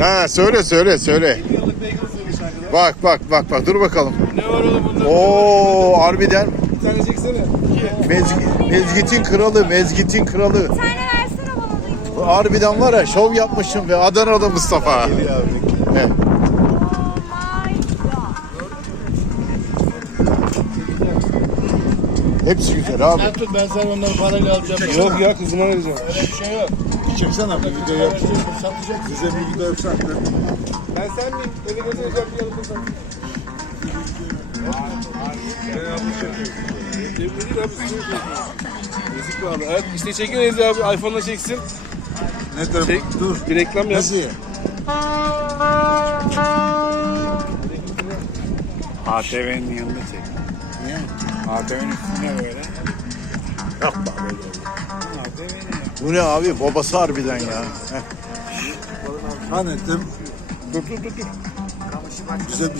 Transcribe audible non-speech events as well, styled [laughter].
Ha söyle söyle söyle. Bak bak bak bak dur bakalım. Ne var oğlum bunda? Oo duruyorlar. harbiden. Bir tane çeksene. Mezgi, mezgit'in kralı, Mezgit'in kralı. Bir tane versene bana da. Harbiden var ya şov yapmışım Aa, ve Adana'da Mustafa. Evet. Hepsi güzel evet, abi. Ertuğrul evet, ben sana onları parayla alacağım. Yok ya, ya kızıma vereceğim. Öyle bir şey yok. Bir çeksene abi. Bir de Satacak Size bir video yapsak. Ben sen mi? Beni gezeceğim bir yalıkı Evet, İşte çekin Ezi abi, iPhone'la çeksin. Ne tarafı? Çek, dur. Bir reklam yap. Nasıl? Yani? [laughs] ATV'nin yanında çek. Niye? [laughs] ATV'nin üstüne böyle. Yapma böyle. Bu ne abi? Babası harbiden evet. ya. Ben ettim. Dur dur dur. Güzel bir